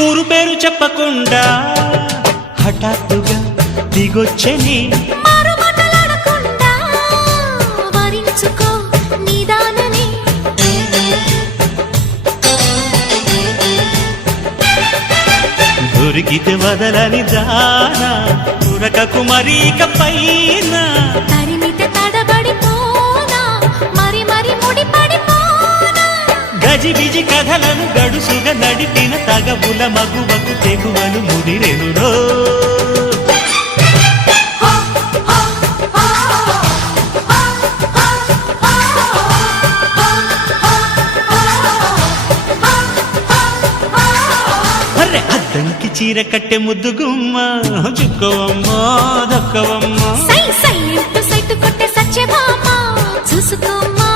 ఊరు పేరు చెప్పకుండా హఠాత్తుగా దిగొచ్చని దొరికితే వదలని దానా ఉరకకు మరీక పైన తరిమితే తడబడిపోనా మరి మరి ముడిపడిపోనా గజిబిజి కథలను గడుసుగా నడిపిన తగబుల మగువకు తెగువలు ముదిరెనురో అద్దంకి చీర కట్టె ముద్దుగుమ్మ చుక్కవమ్మ దక్కవమ్మ సై సై అంటూ సైటు కొట్టే సత్యభామ చూసుకోమ్మా